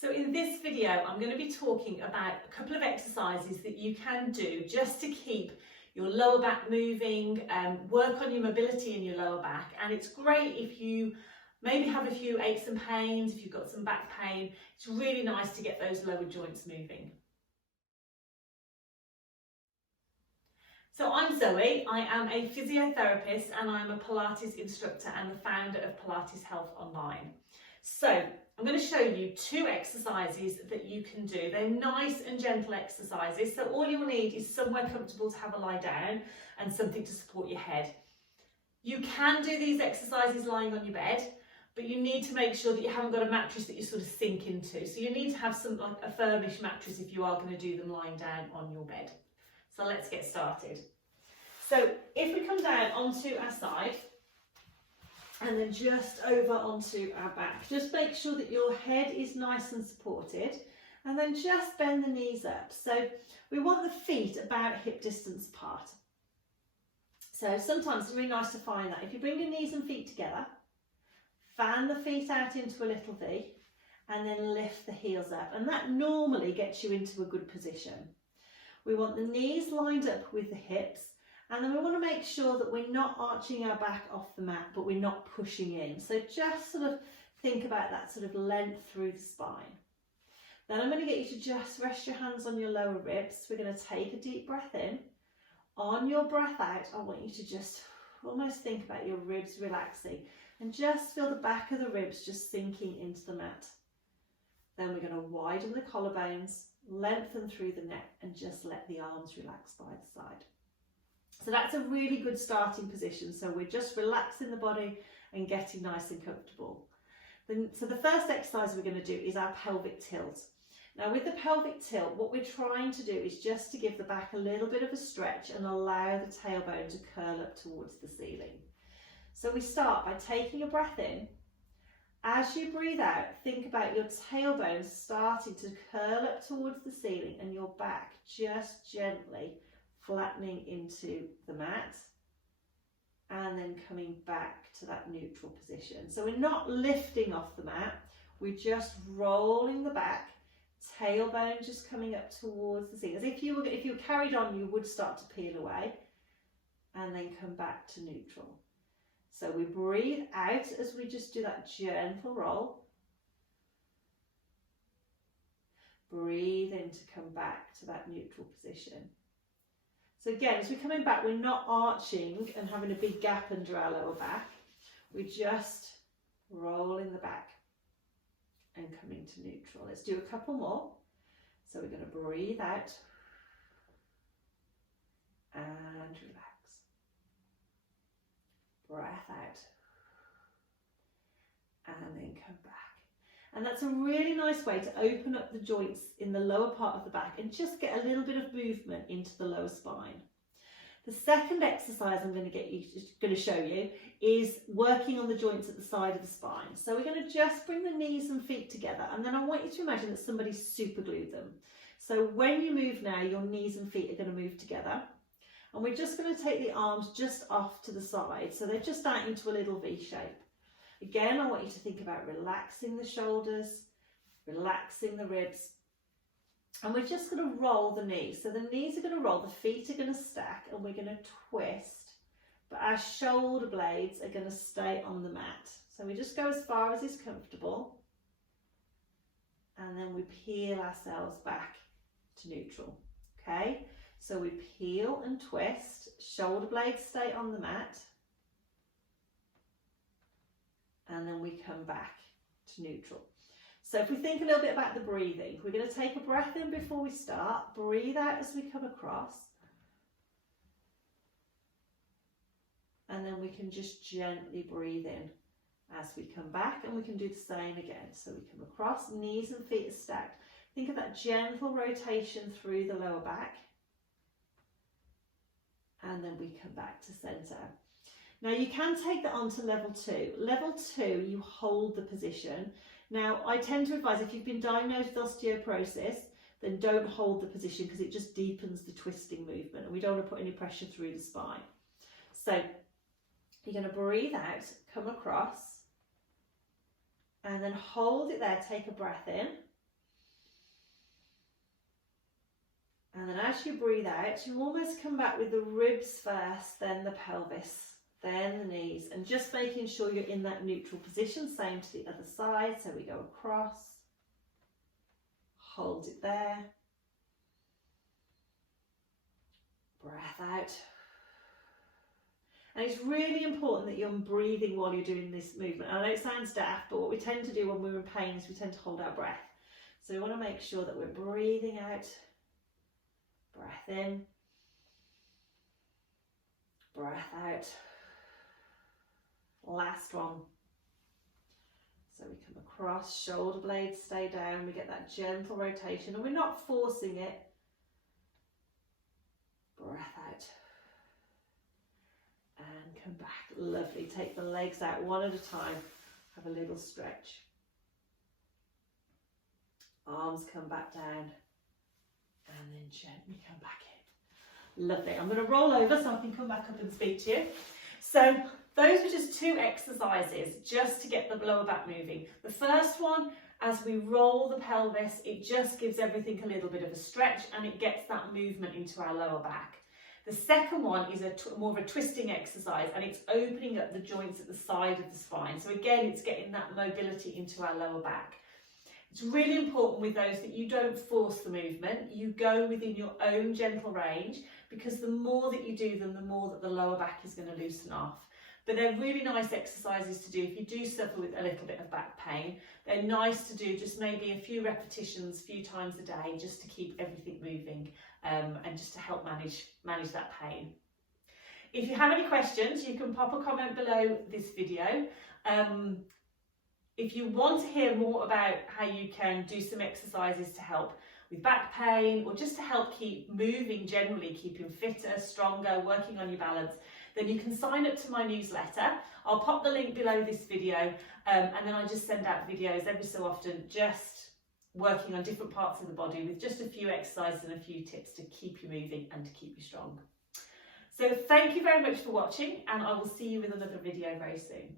So in this video, I'm going to be talking about a couple of exercises that you can do just to keep your lower back moving, work on your mobility in your lower back. And it's great if you maybe have a few aches and pains, if you've got some back pain. It's really nice to get those lower joints moving. So I'm Zoe, I am a physiotherapist and I'm a Pilates instructor and the founder of Pilates Health Online. So I'm going to show you two exercises that you can do. They're nice and gentle exercises, so all you'll need is somewhere comfortable to have a lie down and something to support your head. You can do these exercises lying on your bed, but you need to make sure that you haven't got a mattress that you sort of sink into. So you need to have some like a firmish mattress if you are going to do them lying down on your bed. So let's get started. So if we come down onto our side and then just over onto our back, just make sure that your head is nice and supported, and then just bend the knees up. So we want the feet about hip distance apart. So sometimes it's really nice to find that. If you bring your knees and feet together, fan the feet out into a little V, and then lift the heels up. And that normally gets you into a good position. We want the knees lined up with the hips, and then we want to make sure that we're not arching our back off the mat, but we're not pushing in. So just sort of think about that sort of length through the spine. Then I'm going to get you to just rest your hands on your lower ribs. We're going to take a deep breath in. On your breath out, I want you to just almost think about your ribs relaxing and just feel the back of the ribs just sinking into the mat. Then we're going to widen the collarbones, lengthen through the neck, and just let the arms relax by the side. So that's a really good starting position. So we're just relaxing the body and getting nice and comfortable. So the first exercise we're going to do is our pelvic tilt. Now with the pelvic tilt, what we're trying to do is just to give the back a little bit of a stretch and allow the tailbone to curl up towards the ceiling. So we start by taking a breath in. As you breathe out, think about your tailbone starting to curl up towards the ceiling and your back just gently flattening into the mat and then coming back to that neutral position. So we're not lifting off the mat, we're just rolling the back, tailbone just coming up towards the ceiling. As if you carried on, you would start to peel away and then come back to neutral. So we breathe out as we just do that gentle roll. Breathe in to come back to that neutral position. So again, as we're coming back, we're not arching and having a big gap under our lower back. We're just rolling the back and coming to neutral. Let's do a couple more. So we're going to breathe out and relax. Breath out and then come back. And that's a really nice way to open up the joints in the lower part of the back and just get a little bit of movement into the lower spine. The second exercise I'm going to show you is working on the joints at the side of the spine. So we're going to just bring the knees and feet together, and then I want you to imagine that somebody super glued them. So when you move now, your knees and feet are going to move together. And we're just going to take the arms just off to the side. So they're just out into a little V shape. Again, I want you to think about relaxing the shoulders, relaxing the ribs. And we're just going to roll the knees. So the knees are going to roll, the feet are going to stack, and we're going to twist. But our shoulder blades are going to stay on the mat. So we just go as far as is comfortable. And then we peel ourselves back to neutral. Okay? So we peel and twist, shoulder blades stay on the mat, and then we come back to neutral. So if we think a little bit about the breathing, we're going to take a breath in before we start, breathe out as we come across, and then we can just gently breathe in as we come back, and we can do the same again. So we come across, knees and feet are stacked. Think of that gentle rotation through the lower back. And then we come back to centre. Now you can take that on to level 2. Level 2, you hold the position. Now I tend to advise if you've been diagnosed with osteoporosis, then don't hold the position because it just deepens the twisting movement and we don't want to put any pressure through the spine. So you're going to breathe out, come across, and then hold it there, take a breath in. And then as you breathe out, you almost come back with the ribs first, then the pelvis, then the knees, and just making sure you're in that neutral position. Same to the other side. So we go across, hold it there, breath out. And it's really important that you're breathing while you're doing this movement. I know it sounds daft, but what we tend to do when we're in pain is we tend to hold our breath. So we want to make sure that we're breathing out, breath in, breath out. Last one. So we come across, shoulder blades stay down, we get that gentle rotation and we're not forcing it. Breath out. And come back. Lovely. Take the legs out one at a time. Have a little stretch. Arms come back down. And then gently come back in. Lovely. I'm going to roll over so I can come back up and speak to you. So those were just 2 exercises just to get the lower back moving. The first one, as we roll the pelvis, it just gives everything a little bit of a stretch and it gets that movement into our lower back. The second one is more of a twisting exercise and it's opening up the joints at the side of the spine. So again, it's getting that mobility into our lower back. It's really important with those that you don't force the movement. You go within your own gentle range because the more that you do them, the more that the lower back is going to loosen off. But they're really nice exercises to do if you do suffer with a little bit of back pain. They're nice to do just maybe a few repetitions, a few times a day, just to keep everything moving and just to help manage that pain. If you have any questions, you can pop a comment below this video. If you want to hear more about how you can do some exercises to help with back pain or just to help keep moving generally, keeping fitter, stronger, working on your balance, then you can sign up to my newsletter. I'll pop the link below this video and then I just send out videos every so often just working on different parts of the body with just a few exercises and a few tips to keep you moving and to keep you strong. So thank you very much for watching and I will see you with another video very soon.